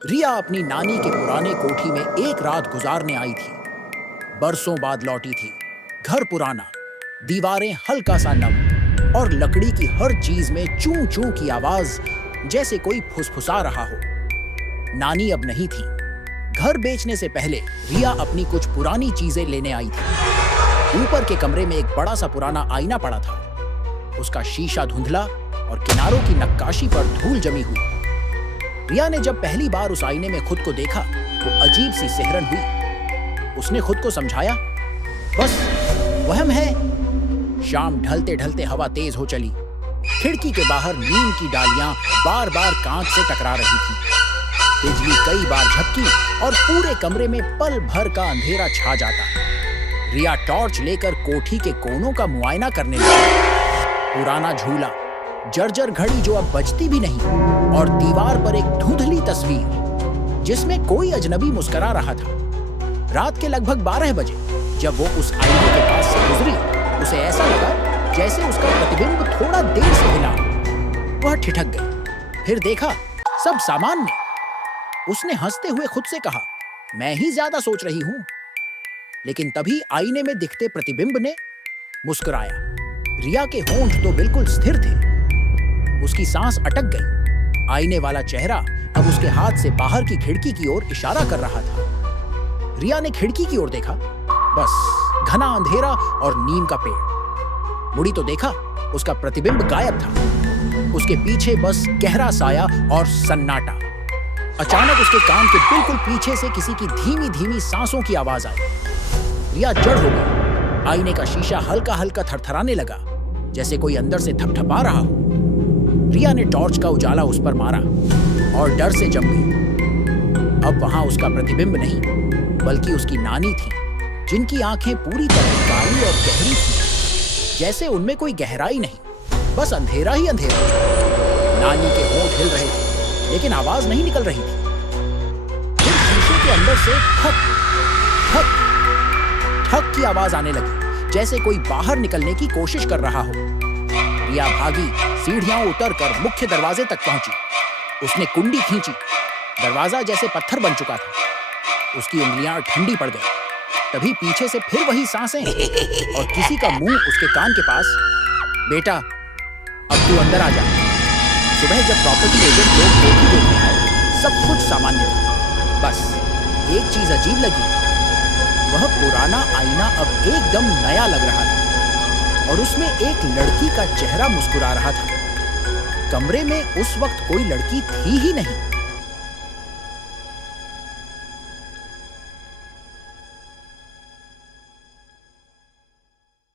रिया अपनी नानी के पुराने कोठी में एक रात गुजारने आई थी। बरसों बाद लौटी थी। घर पुराना, दीवारें हल्का सा नम और लकड़ी की हर चीज में चूं चूं की आवाज, जैसे कोई फुसफुसा रहा हो। नानी अब नहीं थी। घर बेचने से पहले रिया अपनी कुछ पुरानी चीजें लेने आई थी। ऊपर के कमरे में एक बड़ा सा पुराना आईना पड़ा था। उसका शीशा धुंधला और किनारों की नक्काशी पर धूल जमी हुई। रिया ने जब पहली बार उस आईने में खुद को देखा तो अजीब सी सिहरन हुई। उसने खुद को समझाया, बस वहम है। शाम ढलते ढलते हवा तेज हो चली। खिड़की के बाहर नीम की डालियां बार बार कांच से टकरा रही थी। बिजली कई बार झपकी और पूरे कमरे में पल भर का अंधेरा छा जाता। रिया टॉर्च लेकर कोठी के कोनों का मुआयना करने लगी। पुराना झूला, जर्जर घड़ी जो अब बजती भी नहीं, और दीवार पर एक धुंधली तस्वीर जिसमें कोई अजनबी मुस्कुरा रहा था। रात के लगभग 12 बजे जब वो उस आईने के पास से गुजरी, उसे ऐसा लगा जैसे उसका प्रतिबिंब थोड़ा देर से हिला। वह ठिठक गई। फिर देखा सब सामान्य। उसने हंसते हुए खुद से कहा, मैं ही ज्यादा सोच रही हूं। लेकिन तभी आईने में दिखते प्रतिबिंब ने मुस्कुराया। रिया के होंठ तो बिल्कुल स्थिर थे। उसकी सांस अटक गई। आईने वाला चेहरा अब उसके हाथ से बाहर की खिड़की की ओर इशारा कर रहा था। रिया ने खिड़की की ओर देखा, बस घना अंधेरा और नीम का पेड़। मुड़ी तो देखा, उसका प्रतिबिंब गायब था। उसके पीछे बस गहरा साया और सन्नाटा। अचानक उसके कान के बिल्कुल पीछे से किसी की धीमी धीमी सांसों की आवाज आई। रिया जड़ हो गई। आईने का शीशा हल्का हल्का थरथराने लगा, जैसे कोई अंदर से थपथपा रहा हो। रिया ने टॉर्च का उजाला उस पर मारा और डर से जम गई। अब वहां उसका प्रतिबिंब नहीं, बल्कि उसकी नानी थी, जिनकी आंखें पूरी तरह काली और गहरी थीं, जैसे उनमें कोई गहराई नहीं, बस अंधेरा ही अंधेरा। नानी के होंठ हिल रहे थे, लेकिन आवाज नहीं निकल रही थी। फिर शीशे के अंदर से ठक ठक ठक की आवाज आने लगी, जैसे कोई बाहर निकलने की कोशिश कर रहा हो। रिया भागी, सीढ़ियां उतरकर मुख्य दरवाजे तक पहुंची। उसने कुंडी खींची। दरवाजा जैसे पत्थर बन चुका था। उसकी उंगलियां ठंडी पड़ गई। तभी पीछे से फिर वही सांसें और किसी का मुंह उसके कान के पास। बेटा, अब तू अंदर आ जा। सुबह जब प्रॉपर्टी एजेंट लोग कोठी देखने आए, सब कुछ सामान्य था। बस एक चीज अजीब लगी। वह पुराना आईना अब एकदम नया लग रहा था और उसमें एक लड़की का चेहरा मुस्कुरा रहा था। कमरे में उस वक्त कोई लड़की थी ही नहीं।